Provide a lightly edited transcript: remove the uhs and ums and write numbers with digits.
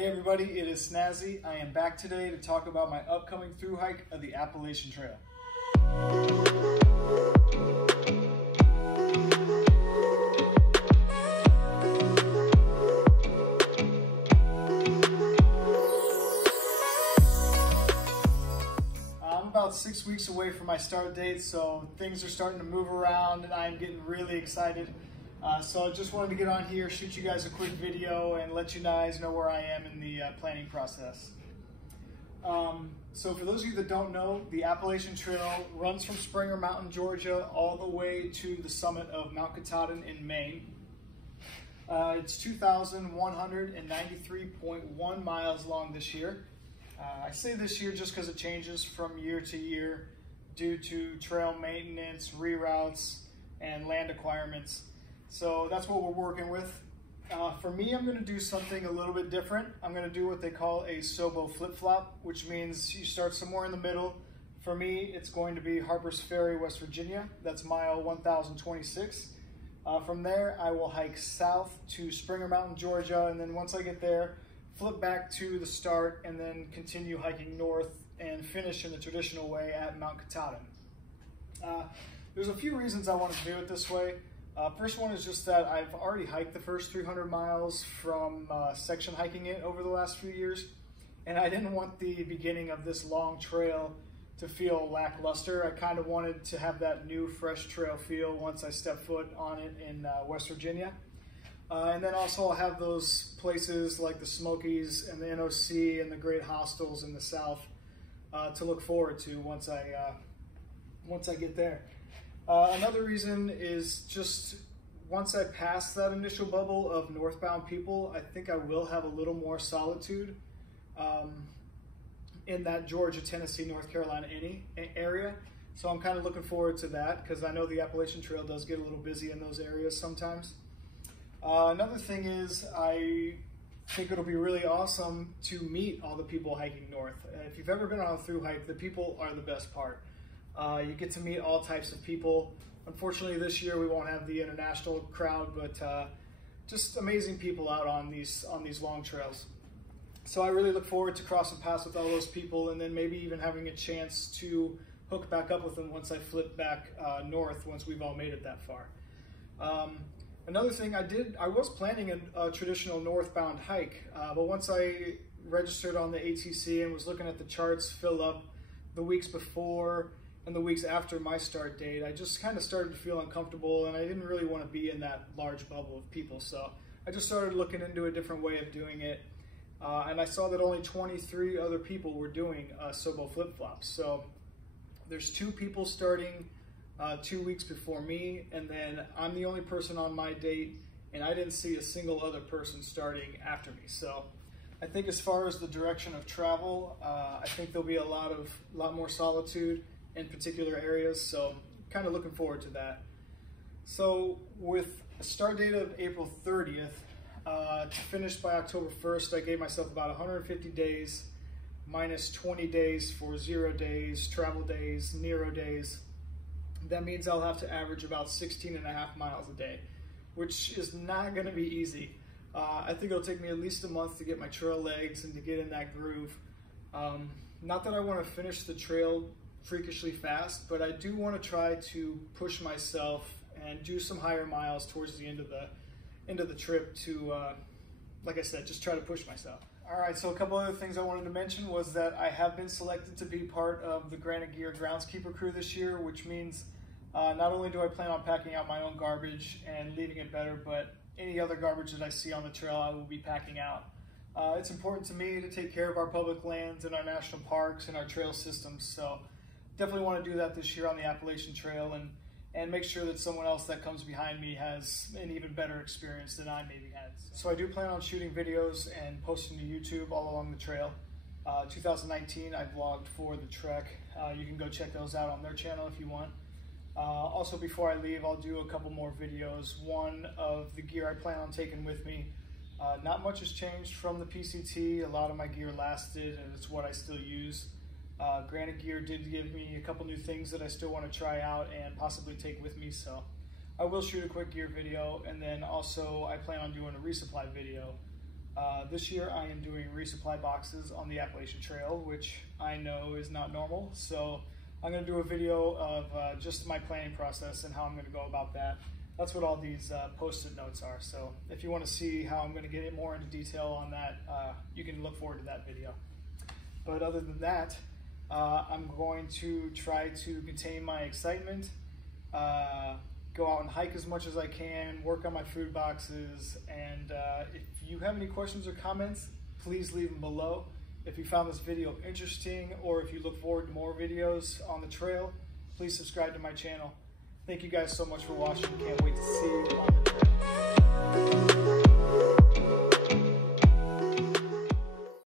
Hey everybody, it is Snazzy. I am back today to talk about my upcoming thru hike of the Appalachian Trail. I'm about 6 weeks away from my start date, so things are starting to move around and I'm getting really excited. So I just wanted to get on here, shoot you guys a quick video and let you guys know where I am in the planning process. So for those of you that don't know, the Appalachian Trail runs from Springer Mountain, Georgia, all the way to the summit of Mount Katahdin in Maine. It's 2,193.1 miles long this year. I say this year just because it changes from year to year due to trail maintenance, reroutes, and land acquirements. So that's what we're working with. For me, I'm going to do something a little bit different. I'm going to do what they call a SOBO flip-flop, which means you start somewhere in the middle. For me, it's going to be Harper's Ferry, West Virginia. That's mile 1026. From there, I will hike south to Springer Mountain, Georgia, and then once I get there, flip back to the start and then continue hiking north and finish in the traditional way at Mount Katahdin. There's a few reasons I want to do it this way. First one is just that I've already hiked the first 300 miles from section hiking it over the last few years, and I didn't want the beginning of this long trail to feel lackluster. I kind of wanted to have that new fresh trail feel once I step foot on it in West Virginia. And then also I'll have those places like the Smokies and the NOC and the great hostels in the south to look forward to once I get there. Another reason is just once I pass that initial bubble of northbound people, I think I will have a little more solitude in that Georgia, Tennessee, North Carolina area. So I'm kind of looking forward to that because I know the Appalachian Trail does get a little busy in those areas sometimes. Another thing is I think it'll be really awesome to meet all the people hiking north. If you've ever been on a thru hike, the people are the best part. You get to meet all types of people. Unfortunately, this year we won't have the international crowd, but just amazing people out on these long trails. So I really look forward to crossing paths with all those people and then maybe even having a chance to hook back up with them once I flip back north, once we've all made it that far. Another thing I was planning a traditional northbound hike, but once I registered on the ATC and was looking at the charts fill up the weeks before and the weeks after my start date, I just kind of started to feel uncomfortable and I didn't really want to be in that large bubble of people. So I just started looking into a different way of doing it. And I saw that only 23 other people were doing SOBO flip-flops. So there's 2 people starting 2 weeks before me, and then I'm the only person on my date, and I didn't see a single other person starting after me. So I think as far as the direction of travel, I think there'll be a lot more solitude in particular areas, so kind of looking forward to that. So with a start date of April 30th, to finish by October 1st, I gave myself about 150 days, minus 20 days for 0 days, travel days, Nero days. That means I'll have to average about 16.5 miles a day, which is not gonna be easy. I think it'll take me at least a month to get my trail legs and to get in that groove. Not that I wanna finish the trail freakishly fast, but I do want to try to push myself and do some higher miles towards the end of the trip to, like I said, just try to push myself. All right, so a couple other things I wanted to mention was that I have been selected to be part of the Granite Gear groundskeeper crew this year, which means not only do I plan on packing out my own garbage and leaving it better, but any other garbage that I see on the trail I will be packing out. It's important to me to take care of our public lands and our national parks and our trail systems, so definitely want to do that this year on the Appalachian Trail and make sure that someone else that comes behind me has an even better experience than I maybe had. So I do plan on shooting videos and posting to YouTube all along the trail. 2019 I vlogged for the trek. You can go check those out on their channel if you want. Also before I leave, I'll do a couple more videos. One of the gear I plan on taking with me. Not much has changed from the PCT. A lot of my gear lasted and it's what I still use. Granite Gear did give me a couple new things that I still want to try out and possibly take with me, so I will shoot a quick gear video, and then also I plan on doing a resupply video This year I am doing resupply boxes on the Appalachian Trail, which I know is not normal. So I'm going to do a video of just my planning process and how I'm going to go about that. That's what all these post-it notes are. So if you want to see how I'm going to get more into detail on that, you can look forward to that video. But other than that, I'm going to try to contain my excitement, go out and hike as much as I can, work on my food boxes, and if you have any questions or comments, please leave them below. If you found this video interesting, or if you look forward to more videos on the trail, please subscribe to my channel. Thank you guys so much for watching. Can't wait to see you on the trail.